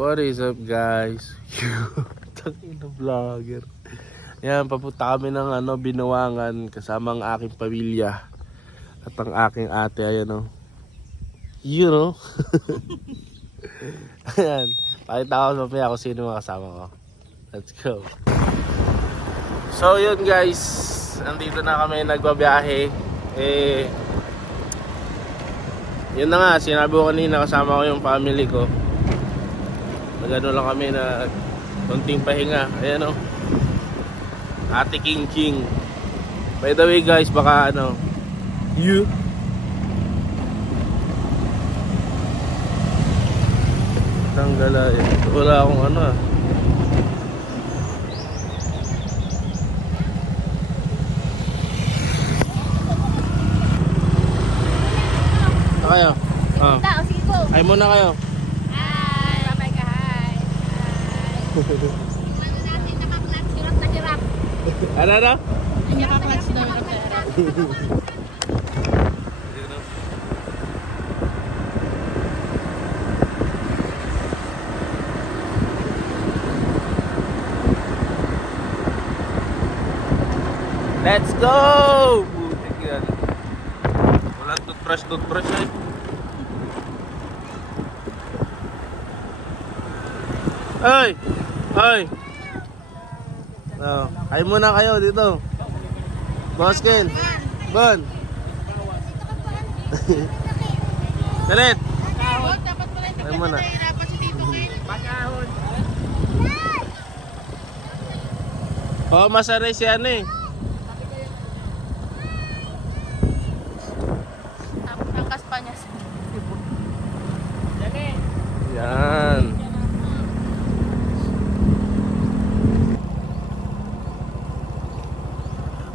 What is up guys? Tangina vlogger. Yan, papunta kami ng Binawangan kasama ang aking pamilya at ang aking ate. Ayan o. You know? Ayan. Pakita ko mamaya kung sino makasama ko. Let's go. So yun guys, andito na kami nagbabiyahe. Yun na nga, sinabi ko kanina kasama ko yung family ko. Nagano lang kami na konting pahinga. Ayan o. Ate King King. By the way guys, baka you tanggala eh. Wala akong kayo? Sige po. Ay muna kayo. Hi. Bye-bye ka. Hi. Ano natin naka-clutch. Hirap na hirap. Ano? Naka-clutch na hirap na hirap. Let's go! Butik yan. Walang toothbrush eh. Ay! Ay! Ay muna kayo dito. Boss Ken. Bon. Dalit. Dapat pala ito Ay muna. nahihirapan si Tito Ken. Pagkahon. Oh, masanay si eh. Angkas pa niya sa Yan.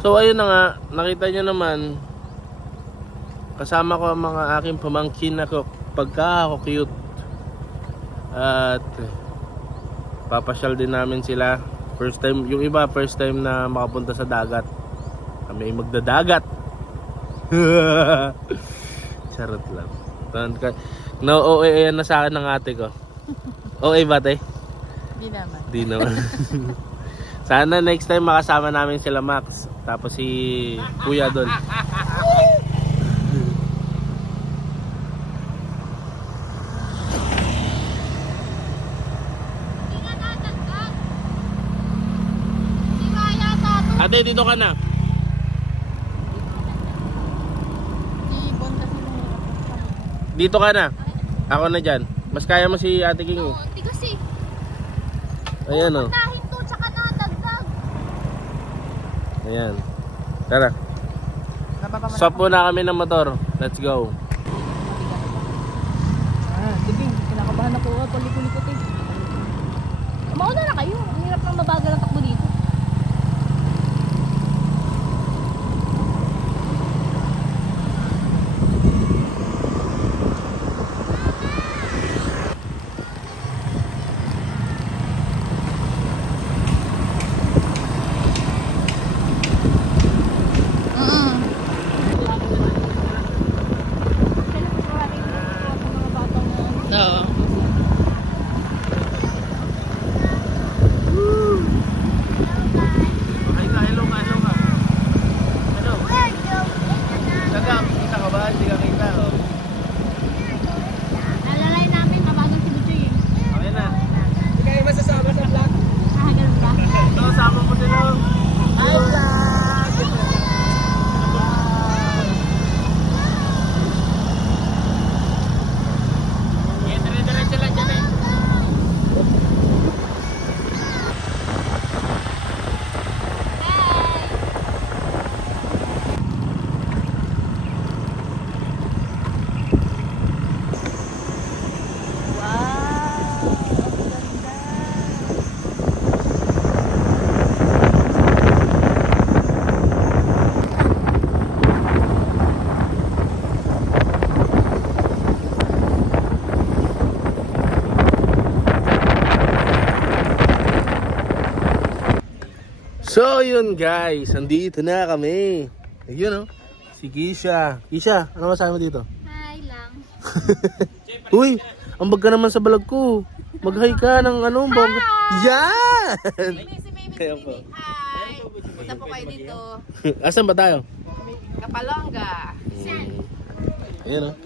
So ayun na nga, nakita nyo naman, kasama ko ang mga aking pamangkin na pagka cute. At papasyal din namin sila. First time, yung iba first time na makapunta sa dagat. Kami magdadagat. Charot lang. Na-OA na sa akin ng ate ko. OA ba te? Di naman. Di naman. Sana next time makasama namin sila Max. Tapos si Kuya doon. Ate, dito ka na. Dito ka na. Ako na dyan. Mas kaya mo si Ate King. Oo, di kasi. Ayan o. Pagkahin to, tsaka na dagdag. Ayan. Tara. Stop muna kami ng motor. Let's go. Sige, kinakabahan ako. Palikot-likot eh. Mauna na kayo. Ang hirap ng mabagal ang takbo dito. Oo. Ay ka, hello ka. Hello. Taga, kita ka ba? Hindi ka kita. Nalalay namin, mabagal si Buchoy eh. Okay na. Hindi kayo masasama sa vlog. Ganun ba? Ito, sama mo sila. Hi vlog! Dire-diretso lang dyan eh. So yun guys, andito na kami. Ayun oh, si Kisha. Kisha, ano masabi mo dito? Hi lang. Uy, ambag ka naman sa balag ko. Mag-hi ka ng ano, bag. Yan! Si Baby, Kaya po. Hi! Punta po kayo dito. Asan ba tayo? Kapalongga. Ayan o.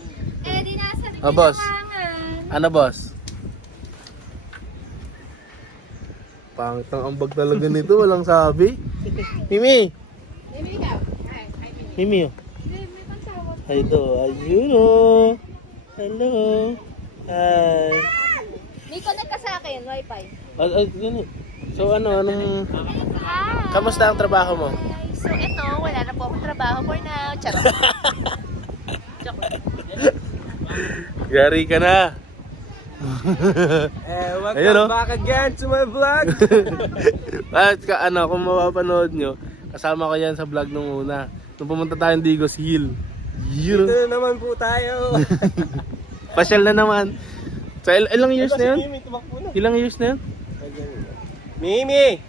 Eh, di nasa rin Ah, boss. Ano, boss? Pangit ang ambag talaga nito, walang sabi. Mimi! Baby, ikaw. Hi, Mimi. Mimi, oh. May pansawa. Ay, ito. Ayun, oh. Hello. Hi. May connect ka sa akin, wifi. Yun, so, anong... Hi! Kamusta ang trabaho mo? So, ito, wala na po akong trabaho for now. Charot. Joke lang. Yari ka na. Welcome Ayun, oh. back again to my vlog. At kung mapapanood nyo, kasama ko yan sa vlog nung una. Nung pumunta tayong Digos Hill. Dito na naman po tayo. Pasyal na naman. So, ilang years na yun? Mimi, tumakbo na. Ilang years na yun? Mimi!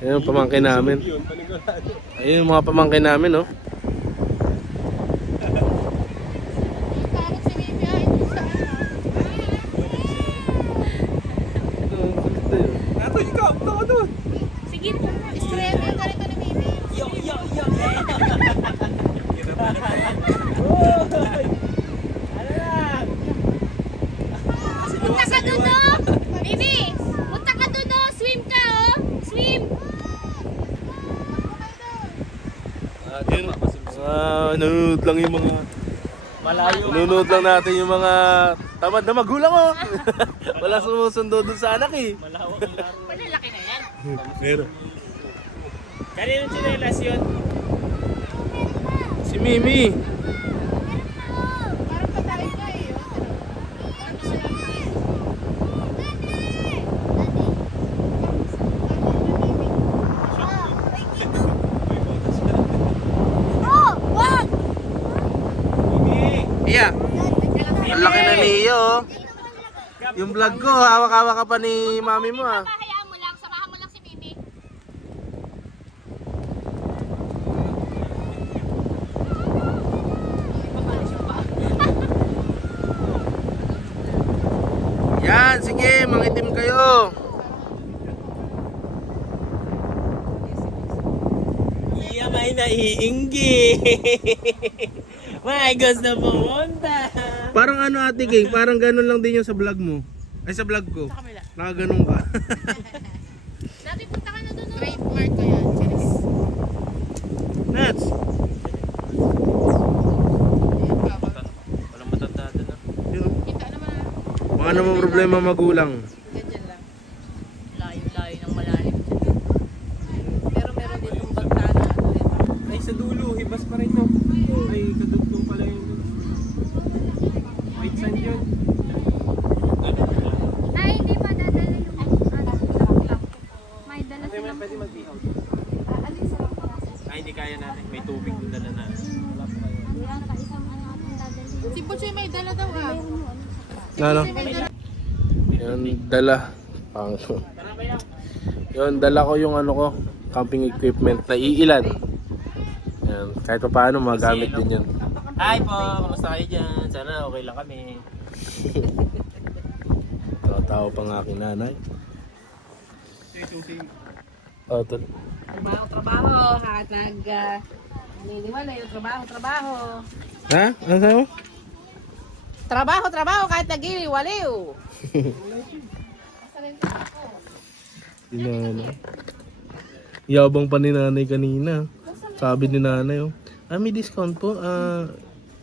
Ayun, yung pamangkin namin. Yun, panigurado. Ayun, yung mga pamangkin namin, oh. Parang si Baby ay sa Ato, ikaw! Ito ka doon! Sige, istorya mo yung ganito ni Baby. Yo! Ano lang? Punta ka doon, oh! Baby! Punta ka doon, oh! Swim ka, oh! Swim! Nanonood lang yung mga... Malayo. Nanonood lang natin yung mga tamad na magulang, oh. Wala sumusundo dun sa anak, eh. Malawak ang laro. Malalaki na yan. Meron. Kaninong chinelas yun? Si Mimi. Parang patayin ka, eh. Oh! Wag! Mimi! Iya. Ang laki na niyo, oh. Yung vlog ko, hawak-hawak ka pa ni mami mo, ah. Hayaan mo lang, samahan mo lang si Mimi. Yan, sige, mangitim kayo. Iya, may naiinggi. May gusto pumunta. Parang ano, Ate King, parang ganun lang din yung sa vlog mo. Ay, sa vlog ko. Sa kamila. Nakaganon ka. Dati punta ka na doon. Trademark ko yan. Cheers. Nuts. Walang matanda doon ah. Kita naman. Mga naman problema magulang. Ganyan lang. Layo-layo ng malalim. Pero meron din yung bagtana. Ay, sa dulo, hibas pa rin no. Ay, kadugtong pala yun. White sand yun. Ay, hindi pa dadala yung laptop. May dala Hindi silang man pwede mag-ihaw. alin sa process. Ay, hindi kaya natin. May tubig doon dala na. Wala pa kayo. Wala pa isang ano ating dadala. Si Puchoy may dala daw ah. Ano? Yun, dala. Yun, dala ko yung ano ko, camping equipment na iilan. Yan, kahit pa paano magamit din yan. Hi po, kamusta kayo dyan? Sana okay lang kami. Tao pa ng aking nanay. Oh, tol. Trabaho, ha? Niniwala yung trabaho. Ha? Ano sa'yo? Trabaho, kahit nag-iwaliw. Nanay. Yabang pa ni nanay kanina. Sabi ni nanay, oh. May discount po.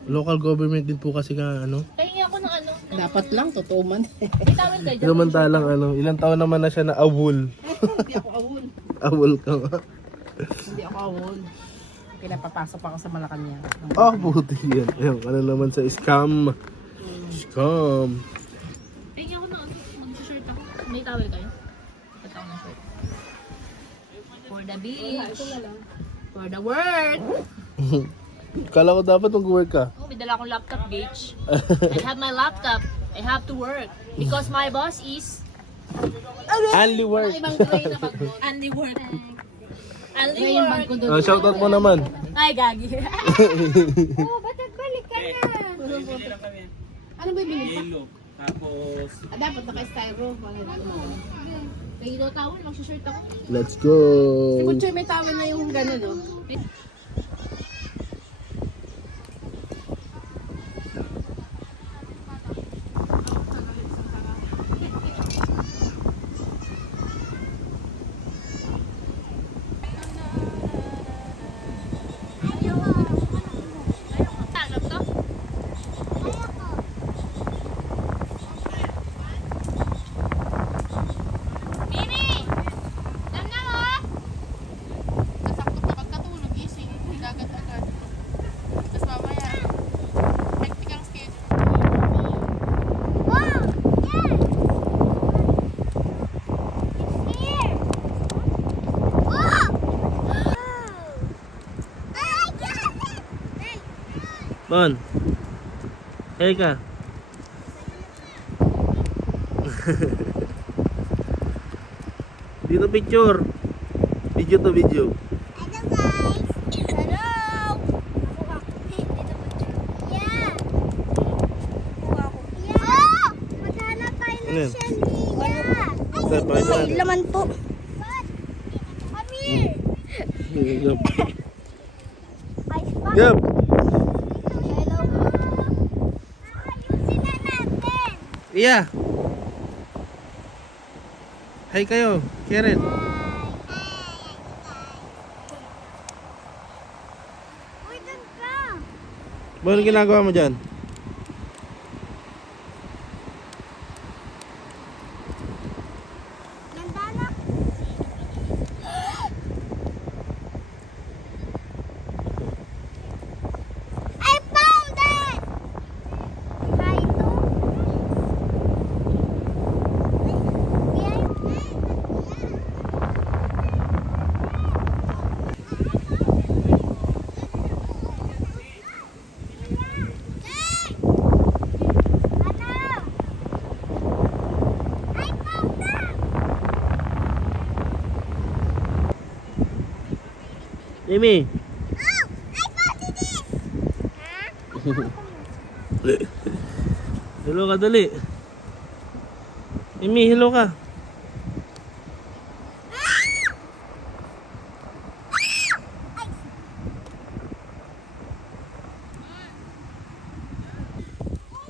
Local government din po kasi ka, ano. Pahingi ako ng ano. Dapat lang, totoo man. May tawel kayo dyan. Samantalang, ano, ilang taon naman na siya na awol. Hindi ako awol. Awol ka nga. Hindi ako awol. Pinapapasok ako sa Malacanang. Oh, buti yan. Ayun, ano naman sa scam. Scam. Pahingi ako ng ano. Mag-shirt ako. May tawel kayo? Ito ako ng shirt. For the beach. For the work. Kala ko dapat mag-work ka. Oh, may dala akong laptop, bitch. I have my laptop. I have to work. Because my boss is... Only work. Ibang tray na bag mo. Only work. Only work. Oh, shoutout mo naman. Ay, gagi. Oh, ba't nagbalik ka na? Ano bibili pa? Tapos, Dapat naka-styro. Lagi daw tawon, mag-shirt ako. Let's go! Si Butchoy may tawel na yung gano'n, no? Tanggap to? Mimi! Tanda mo? Nasakto ka pagkatulog, gising. Agad-agad. Tapos mamaya, hectic ang schedule. Bon. Hey ka. Dito picture. Video to video. Hello guys! Hello! Yeah! Yeah! Maghanap tayo Ano ng yun? Shelly! Yeah! Sir, pakita natin. laman po. Come here! Gab. Ice pack. Gab. Hello! Ayusin na natin! Iya. Hi kayo. Karen. Uy, dun ka! Bon, ano ginagawa mo dyan? Ganda na! I found it! Try to. Mimi. Hello ka dali. Mimi, hello ka.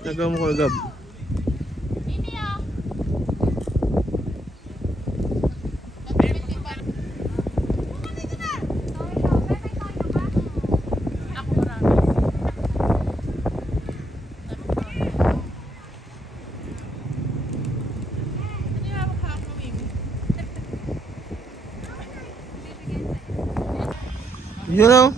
Nagawa mo ko, Gab. Mimi ah! Ako marami. You know?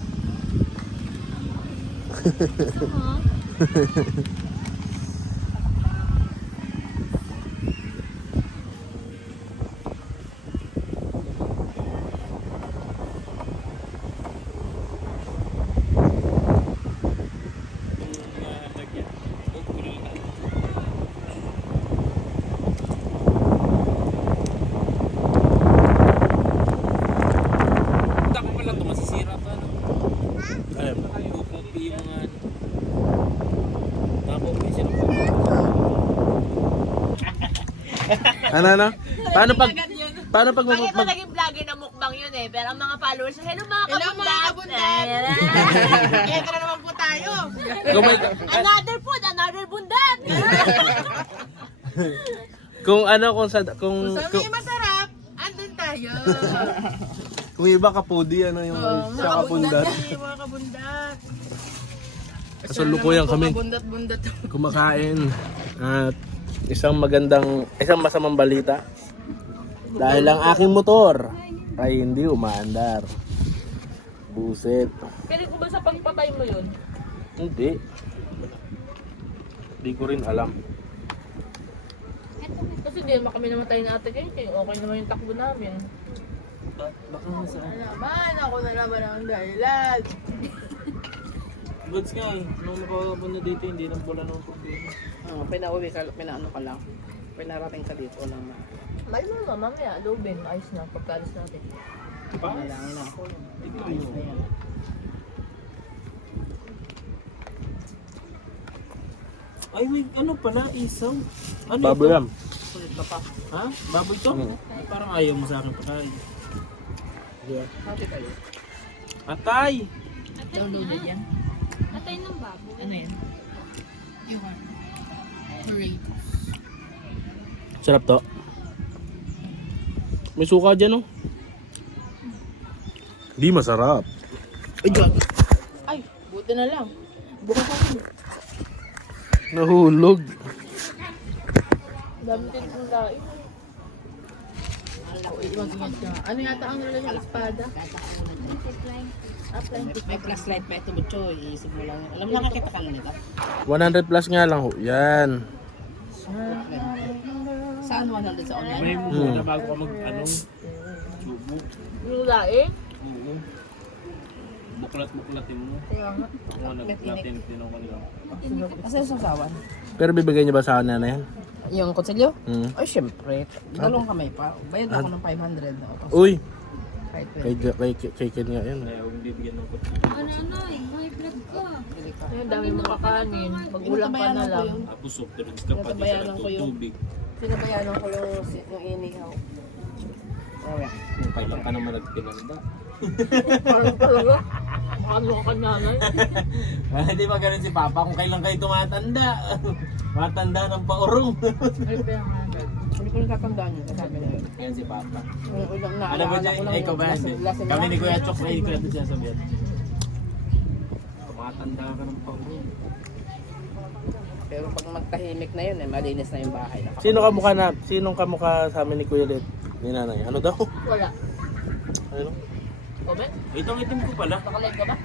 Tako pala ito, masisira pa. Ayun. Pupupi yung mga... Napupi sila pa. Ano? Paano pag Bakit ito naging vlogger na mukbang yun eh. Pero ang mga followers, hello mga kabundat! Hello mga kabundat! Kaya ka na naman po tayo! Another food, another bundat! kung ano kung sa kung Sabi yung masarap, andun tayo! kung iba kapudi ano yung sa kapundat. Mga kabundat! Kasulukuyan kami Bundat-bundat. kumakain at isang masamang balita. Dahil ang aking motor ay hindi umaandar. Buset. Piling ko ba sa pagpatay mo yun? Hindi. Hindi ko rin alam. Kasi hindi naman kami namatay na ate kayo. Okay naman yung takbo namin. Baka nasa... Naman, ako na naman ang dahilan. Goods nga eh. Nung nakapunta dito, hindi nang pula ng problema. Pinauwi ka, pinaano ka lang. Pinarating ka dito lang na. May mga mamaya, lobin, ayos na pagkalis natin. Malangin na ako. Tignan mo. Ayan. Ay, may ano pala, isaw. Ano Baboy ito? yan. Sulit ka pa. Ha? Baboy to? Mm. Ay, parang ayaw mo sa akin pakain. Happy kayo. Atay! Downloaded yan. Atay ng baboy. Ano yan? Great. Sarap to. May suka dyan, oh. Hindi masarap. Ay, God. Ay, buti na lang. Bukas ako. Nahulog. Dami din kong lain. Ano yata ang nila yung espada? May flashlight pa ito, Butcho. Iisip mo lang. Alam mo, nakakita ka na nito. 100 plus nga lang, ho. Yan. Saan 100 sa online? May muna bago ka mag-anong subo. Yung laing? Oo. Buklat-buklatin mo. Kaya nga. Kung ano, nagplatin-tino ka nila. Kasi yung sasawan. Pero bibigay niya ba sa kanya na yan? Yung kutsilyo? Hmm. Ay, syempre. Dalawang kamay pa. Bayad ako ng 500. No? Uy! Kahit Kay Ken nga yan. Kaya huwag bibigyan ng kutsi. Ano na, may vlog ka. Ang dami mong kakanin. Mag-ulam ka na lang. Tapos soft drinks ka pati Pinabayaran sa ko yung- tubig. Sinabayanan ko yung inihaw. Oh, yeah. Kailan ka naman nagpinanda? Parang talaga. Ano ka nanay? Hindi ba ganun si Papa kung kailan kayo tumatanda? Matanda ng paurong. Hindi ko natatandaan yun. Sabi na yun. Yan si Papa. Yung ulang na Alam mo dyan, ikaw ba? Kami ni Kuya Chok, ay Kuya Chok siya sabihan. Tumatanda ka ng paurong. Pero pag magtahimik na yun, malinis na yung bahay. Sinong kamukha sa amin ni Kuya Lit? Ni nanay. Ano daw? Wala. Ano? Comment? Itong itim ko pala. Nakalive ka ba?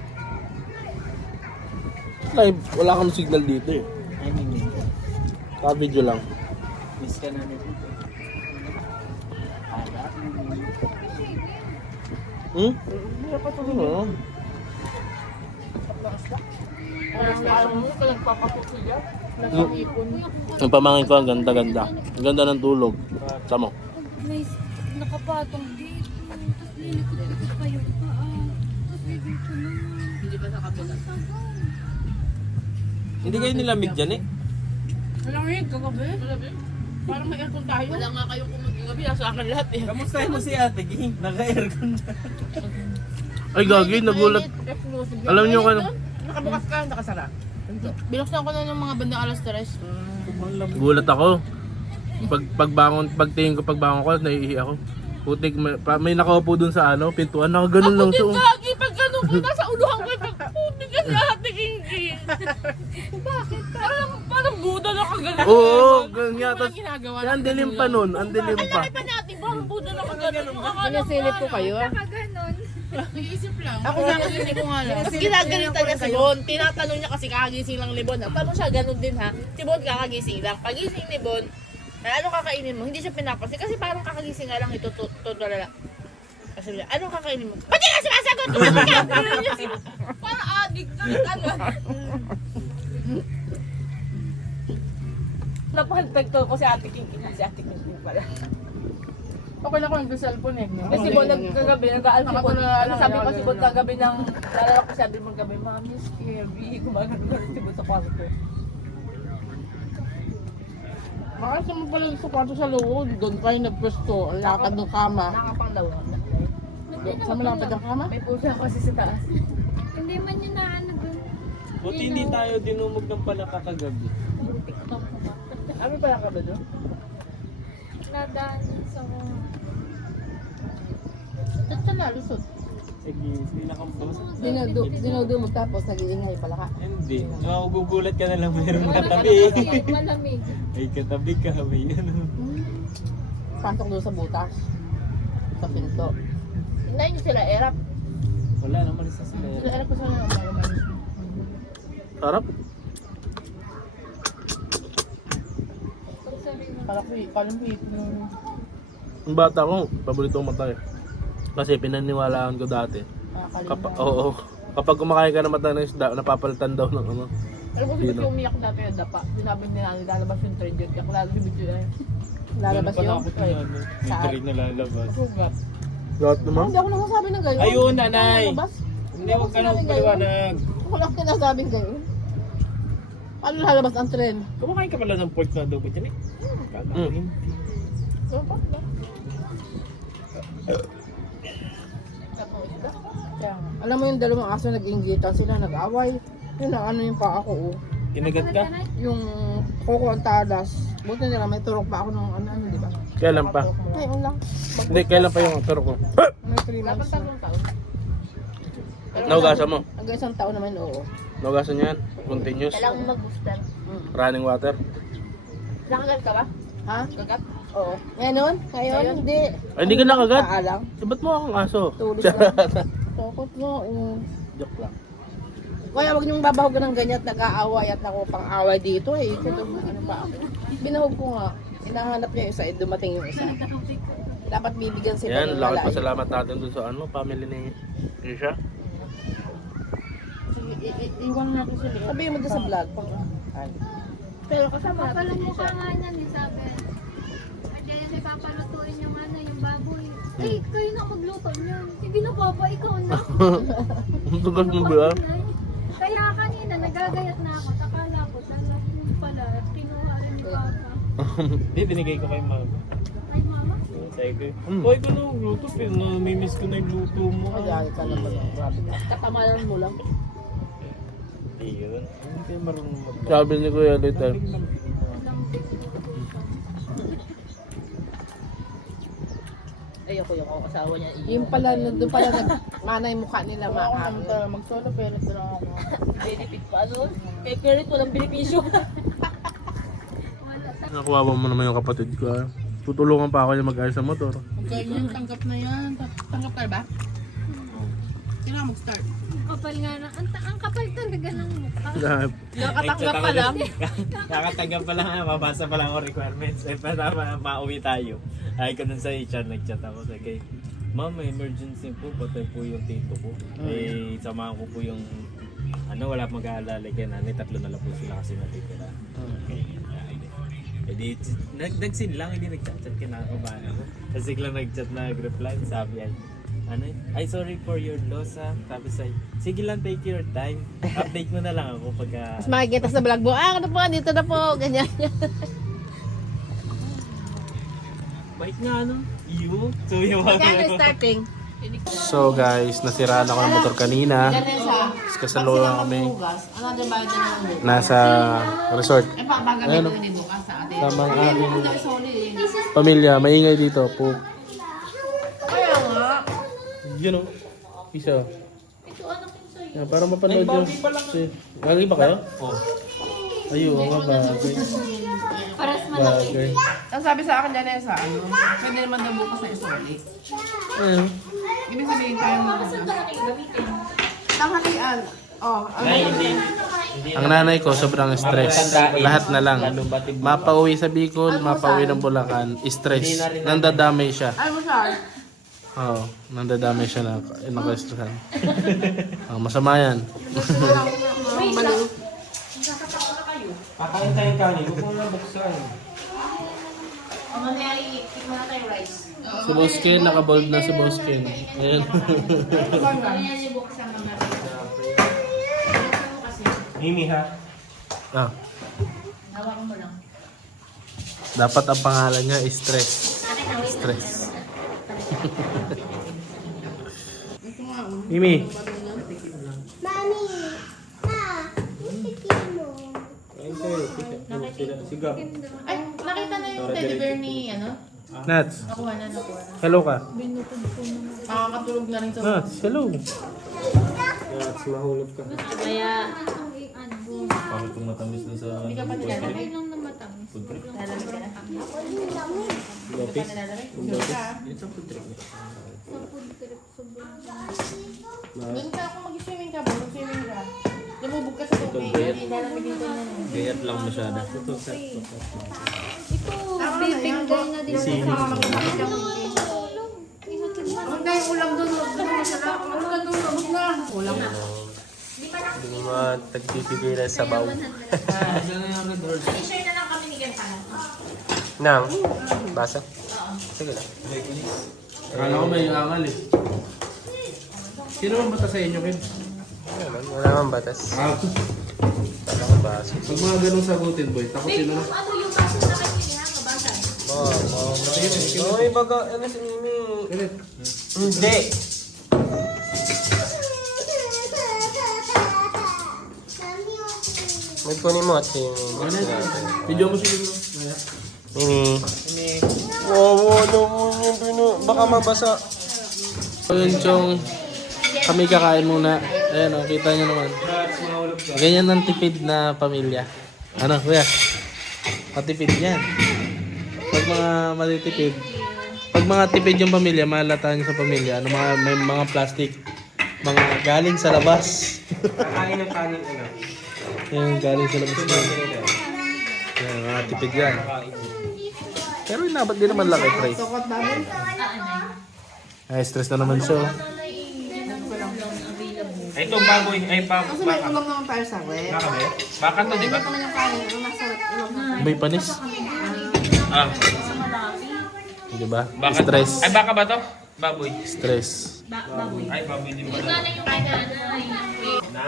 Live. Wala kang signal dito eh. I mean, Ka-video lang. miss ka namin dito. Hmm? Ano? Parang mo ka nagpapapok siya. Nagpapipon. Ang pamangin ko, ang ganda-ganda. Ang ganda ng tulog. Tama. May nakapatong dito. Tapos lilikot-likot pa yung paa. Tapos may dito naman. Hindi pa sa kabila. Hindi kayo nilamig dyan eh? Malamig kagabi. Parang may aircon tayo. Wala nga kayong kumagabi. Sa akin lahat eh. Kamustahin mo si Ate Ging? Naka-aircon na. Ay, gagi, nagulat. Alam niyo kung ano? Nakabukas ka, nakasara. Binuksan ko na ng mga bandang alas 3. Gulat ako. Pagtingin ko pagbangon ko, naiihi ako. Putik, may nakaupo dun sa ano, pintuan, nakaganon lang siya. Gagi, pag gano'n ko, nasa uluhan ko, pag putik ka lahat ni Kinky. Bakit? Parang Buda na kagano'n. Oo, ganyan nga. Tapos, Ginagawa ang dilim pa nun, ang dilim pa. pa natin, parang Buda na kagano'n. Pinasilip ko kayo. Nakaganon. Nag-iisip lang. Ako sa akin, hindi ko nga lang. Tapos ginagalitan niya si Bon. Tinatanong niya kasi kakagising lang ni Bon. Tanong siya, ganun din ha. Si Bon kakagising lang. Pagising ni Bon, ano kakainin mo? Hindi siya pinapansin kasi parang kakagising nga lang ito tutulala. Kasi niya, ano kakainin mo? Ba't di ka sinasagot? Tumagot ka! Ganun niya si parang addict ka. Ano? Napahantag ko si Ate King. Si Ate King pala. Okay lang ko nag-cellphone eh. Kasi Bon kagabi, nag-aalala si Bon. Ano sabi pa si Bon kagabi ng, lalala ko sabi mo kagabi, Mami, scary. Gumagano si Bon sa kwarto. Makasa mo pala sa kwarto sa loob. Doon kayo nagpwesto. Ang lakad ng kama. Nakapang daw. Sa malapad ng kama? May pusa kasi sa taas. Hindi man yun na ano dun. Buti hindi tayo dinumog ng palaka kagabi. Ano pala ka ba doon? Nadaan sa At sa nalusot. Sige, pinakambos. Dinudumog tapos nag-iingay pala ka. Hindi. Magugulat ka na lang mayroong malamig. katabi. Malamig. Ay, katabi ka. May ano. Pasok doon sa butas. Sa pinto. Hindi nyo sila erap. Wala naman isa sila. Sila erap ko sa mga malaman. Sarap. Parang hit. Yung bata ko, paborito kong matay. Kasi pinaniwalaan ko dati. Oo. Kapag kumakain ka ng mata ng isda, napapalitan daw ng ano. Alam ko si Bidyo umiyak dati yung dapa. Sinabi niya na lalabas yung trend yun. Kaya lalo si Bidyo ay Lalabas yung May tree na lalabas. sugat. Lahat naman. Hindi ako nagsasabi ng gayon. Ayun, nanay! Lalabas. Hindi, huwag ka nang paliwanag. Wala akong sinasabing gayon. Paano lalabas ang tren? Kumakain ka pala ng pork na adobo dyan eh. Mm. Alam mo yung dalawang aso nag-inggitan sila, nag-away. Yun ang ano yung pa ako, oh. Kinagat ka? Yung koko ang talas. Buti nila may turok pa ako ng ano, di ba? Kailan pa? Ngayon lang. Hindi, kailan pa yung turok mo? May 3 months na. Naugasan mo? Hanggang isang taon naman, oo. Naugasan yan? Continuous? Kailangan mo mag-booster. Running water? Nakagat ka ba? Ha? Gagat? Oo. Ngayon? Ngayon? Hindi. Ay, hindi ka nakagat? Paalang. Ba't mo akong aso? Tulis lang. Takot mo, oo. Joke lang. Kaya wag niyong babahugan ng ganyan at nag-aaway at naku pang-away dito eh. Ito, ano ba ako? Binahog ko nga. Hinahanap niya yung isa, eh, dumating yung isa. Dapat bibigyan sila Yan, ng lakad wala. pasalamat natin dun sa ano, family ni Isha. Iwan natin sila. Sabihin mo doon sa vlog. Pero kasama Papa lang mukha nga niyan eh, sabi. Kaya may papalutuin yung ano, yung baboy. Eh, kayo na magluto niyan. Sige na papa, ikaw na. Ang tugas mo ba? Kaya kanina, nagagayat na ako. Takala ko, salap mo pala. Kinuha rin ni papa. Hindi, binigay ko kay mama. Ay, mama. Sabi ko, huwag ko na luto, pero namimiss ko na yung luto mo. Kaya ka naman. Grabe ka. Katamalan mo lang. Hindi yun. Hindi kayo marunong mag- Sabi ni Kuya later. Ayoko yung asawa niya. Yung pala, doon pala nagmanay mukha nila makakang. Mag-solo pero doon ako. Benefit pa doon. Kay Kerrit walang benepisyo. Nakuha mo naman yung kapatid ko. Ah. Tutulungan pa ako niya mag-ayos sa motor. Ganyan, tanggap na yan. Tanggap ka ba? Kailangan mag-start. Ang kapal nga na. Ang kapal talaga ng mukha. Nakatanggap ka lang. Nakatanggap pa lang, mabasa pa lang ako requirements. Eh, para mauwi tayo. Ay ko nun sa HR, nag-chat ako sa kay, Ma'am, may emergency po, patay po yung tito ko. Eh, samahan ko po yung, wala pang mag-aalala kaya nanay, 3 na lang po sila kasi natitira. Okay. Eh di, nag-sin lang, hindi nag-chat-chat, kinakabahan ako. Kasi lang nag-chat na nag-reply, sabi ay sorry for your loss ha. Sabi sa'yo, sige lang, take your time. Update mo na lang ako pagka... Mas makikita sa vlog mo, ano po, dito na po, ganyan. Bait nga iyo. So yung mga... Starting. So guys, nasiraan ako ng motor kanina. Tapos kasaluhan kami. Ano din ba ito? Nasa resort. Eh, pagbaga Ayun, may ni Bukas sa atin. Tama ang aking Solid eh. pamilya, maingay dito. Po. Kaya nga. Yun o. Isa. Yan, para mapanood yung... Lagi ba kayo? Oh. Ayun, nga bagay. Paras malaki. Bagay. Ang sabi sa akin dyan sa pwede naman daw bukas na isolate. Ayun. Ibig sabihin tayo mo. Tanghalian. Oh, Hindi. Ang nanay ko sobrang stress. Lahat na lang. Mapauwi sa Bicol, mapauwi ng Bulacan, stress. Nandadamay siya. ano mo siya? Oo, nandadamay siya na naka-stressan. Masama yan. Kakain tayong kanin, huwag mo na buksan. Mamaya i-eat mo na tayo rice. Si Boskin, naka-bold na si Boskin. Ayan. Mamaya ibuksan mo na rice. Mimi ha? Ah, Hawakan mo lang. dapat ang pangalan niya is stress. Stress. Mimi. Ay, nakita na yung teddy bear ni, Nats. nakuha na. Hello ka. Nakakatulog na rin sa Nats, hello. Mahulog ka. Kaya, Bakit kung matamis na sa... Hindi ka pa nilalagay. Ay lang na matamis. Nilalagay ka na. Lopez? Yun sa food trip. Doon ka kung mag-swimming ka, mag-swimming ka. Lumubog ka sa tubig, hindi lalamigin ka na. Gayat lang masyado. Ito, bibingay na din sa Huwag na yung ulam doon. Huwag na doon. Huwag na. Ulam na. Hindi mo tagtitigilan sa baw. i-share na lang kami ni Gantana. Nang, basa? Sige lang. Akala ko may angal eh. Sino bang bata sa inyo, Kim? Wala naman batas. Ah, Nakabasa. Pag mga ganun sagutin, boy, tapusin na. Ano yung baso na kayo niya? Mabasan. Oy, baga, ano si Mimi? Hindi. May kunin mo at si Video mo siguro. Mimi. Wow, ano mo yung pino? Baka mabasa. Ayun, Chong. Kami kakain muna. Ayan o, kita nyo naman. Ganyan ang tipid na pamilya. Ano, kuya? Matipid yan. Pag mga matitipid, pag mga tipid yung pamilya, malata nyo sa pamilya. Ano, may mga plastic. Mga galing sa labas. Kakain ng kanin ano? Yan, galing sa labas na. Yan, mga tipid yan. Pero inabat din naman laki, pre. Sokot namin. Ay, stress na naman siya. Oh. Ay, itong baboy. Ay, Kasi may ulam naman tayo sa rep. Baka ba? Baka to, di ba? Ito naman yung kanin. Ang masarap. Ulam na. May panis. Ah, Di ba? baka. Stress. Ay, baka ba to? Baboy. Stress. Baboy. Ay, baboy din pala. Nanay yung kinanay. Na?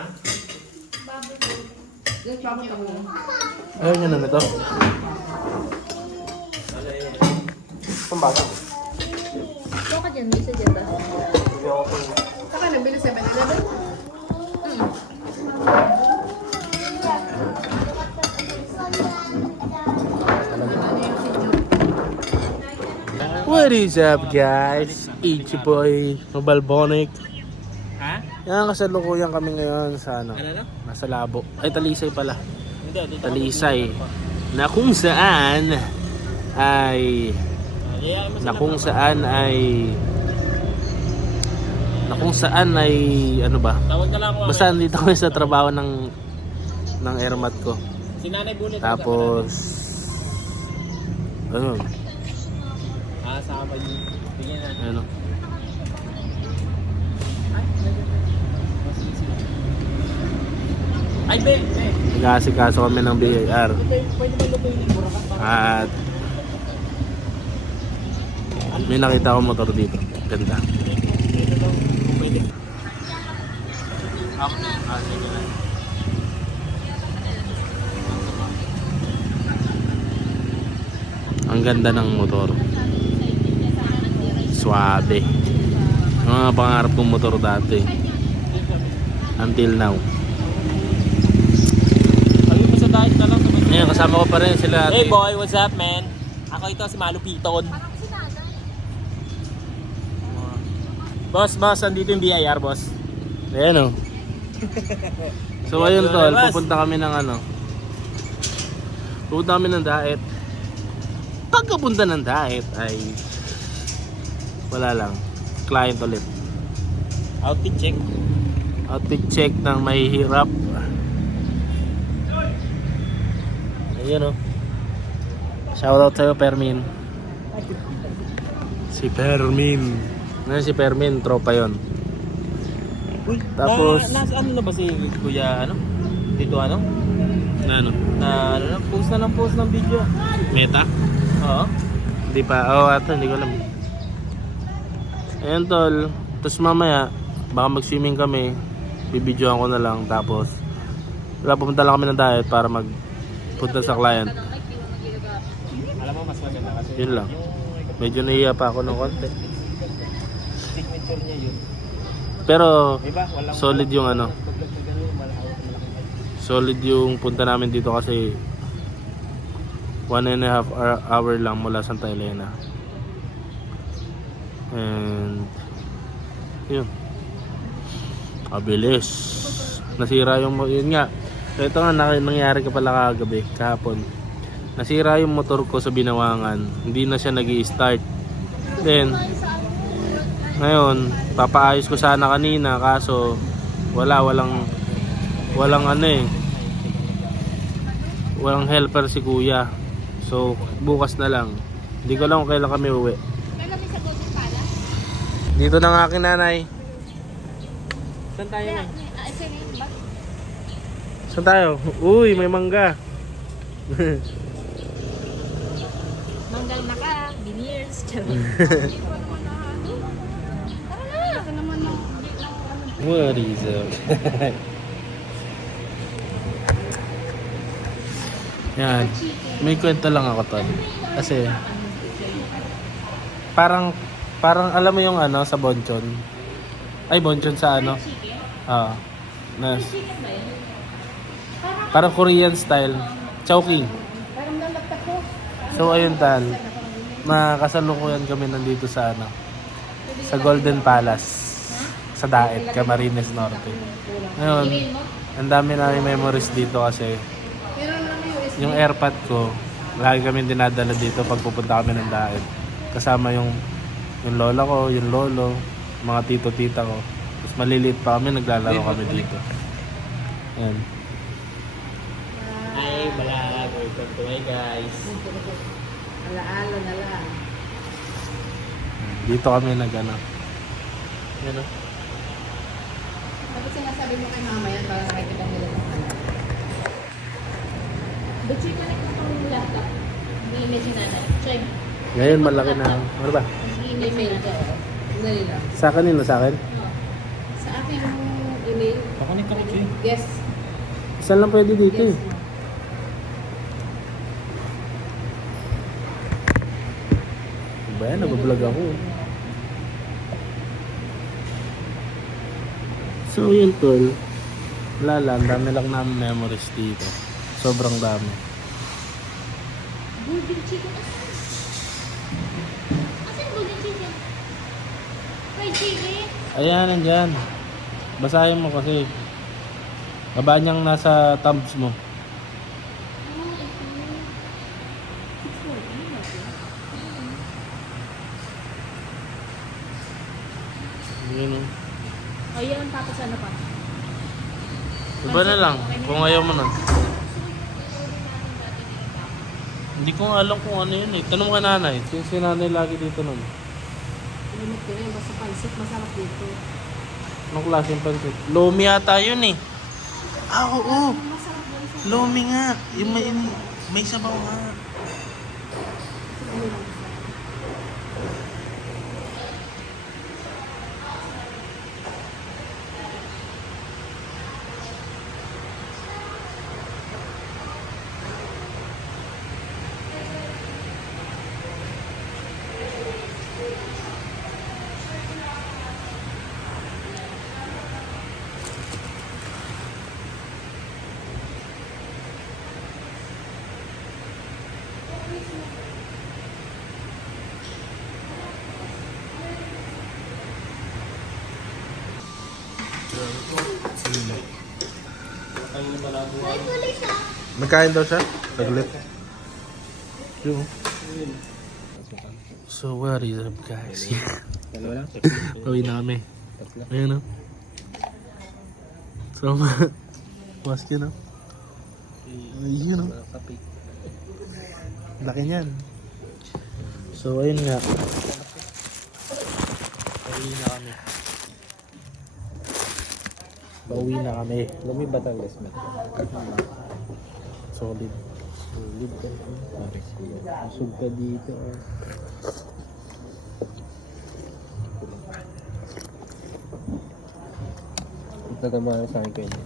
Yung chocolate ako. Ayaw nyo na nito. Pambata. Ito ka dyan, may isa dyan ba? Saka nabili 7-Eleven. What is up, guys? It's your boy, Mabalbonic. Ha? Yan, kasalukuyan kami ngayon sa ano? Ano na? Nasa Labo. Ay, Talisay pala. Hindi, dito. Talisay. Na kung saan ay ano ba? Tawag na lang ako. Basta nandito kami sa trabaho ng airmat ko. Si Nanay Bulit. Tapos ano? Ah, sama yun. Bigyan na. Ano? Ay, be! Nag-aasikaso kami ng BIR. At may nakita akong motor dito. Ganda. Ang ganda ng motor. Suabe. Mga pangarap kong motor dati. Until now. Sabi mo sa diet na lang. Ngayon, kasama ko pa rin sila. Hey boy, what's up man? Ako ito si Malupiton. Boss, andito yung BIR, boss. Ayan o. So ayun tol, pupunta kami ng ano. Pupunta kami ng Daet. Pagkapunta ng Daet ay wala lang. Client ulit. Outfit check. Outfit check ng mahihirap. Ayan o. Shoutout sa'yo, Permin. Si Permin. Ngayon si Permin, tropa yon. Uy, Tapos- nasa ano na ba si Kuya ano? Dito ano? Na ano? Na ano na post ng video. Meta? Oo. Hindi pa. Oo, ato. Hindi ko alam. Ayan tol. Tapos mamaya, baka mag-swimming kami. Bibidyoan ko na lang. Tapos, pupunta lang kami ng diet para magpunta sa client. Alam mo mas maganda kasi Yun lang. Medyo nahiya pa ako ng konti. signature niya yun. Pero, Diba? Walang solid yung ano. Solid yung punta namin dito kasi 1.5 hour lang mula Santa Elena. And yun. Abilis. Nasira yung yun nga. Ito nga nangyari ka pala kagabi, kahapon. Nasira yung motor ko sa Binawangan. Hindi na siya nag-i-start. Then ngayon, papaayos ko sana kanina kaso walang ano eh. Walang helper si kuya. So, bukas na lang. Hindi ko lang kung kailan kami uwi. Dito na ang aking nanay. Saan tayo na? Saan tayo? Uy, may mangga. Manggal na ka, veneers. What is up? Yan. May kwento lang ako tol. Kasi parang alam mo yung ano sa Bonchon. Ay Bonchon sa ano? Ah. Na, parang Korean style. Chowking. So ayun tal. Makasalukuyan kami nandito sa ano. Sa Golden Palace. Sa Daet, Camarines Norte. Ngayon, ang dami namin memories dito kasi yung airpod ko, lagi kami dinadala dito pag pupunta kami ng Daet. Kasama yung lola ko, yung lolo, mga tito-tita ko. Tapos maliliit pa kami, naglalaro kami dito. Ayan. Hi, balag. Welcome to my guys. Alaala na lang. Dito kami nag-ano. Yan o. Bakit sinasabi mo kay mama yan para nakikita nila ng anak? But siya connect mo pang laptop. Mag-email si nanay. Check. Ngayon malaki na. Ano ba? Mag-email si nanay. Dali lang. Sa kanino? Sa akin? Sa akin email. Pakunik kami, Jay. Yes. Isa lang pwede dito eh. Ano ba yan? Nag-vlog ako. So yun tol. Wala lang. Dami lang namin memories dito. Sobrang dami. Golden chicken. Asan golden chicken? Fried chicken? Ayan, nandyan. Basahin mo kasi. Baba niyang nasa thumbs mo. Yun o. Ayan, tapos ano pa? Iba na lang. Kung ayaw mo na. Hindi ko nga alam kung ano yun eh. Tanong ka nanay. Si nanay lagi dito nun. Limit ko rin. Basta pansit. Masarap dito. Anong klaseng pansit? Lomi yata yun eh. Ah, oo. Lomi nga. Yung may sabaw nga. Nagkain daw siya? Saglit. Yung. So what is up guys? Dalawa lang? Uwi na kami. Ayan o. So mask yun o. Ayun o. Laki niyan. So ayun nga. Pauwi na kami. Pauwi na kami. Lumi Batangas ba? Solid. Solid ka. Busog ka dito. Ito ka mga sa akin kayo.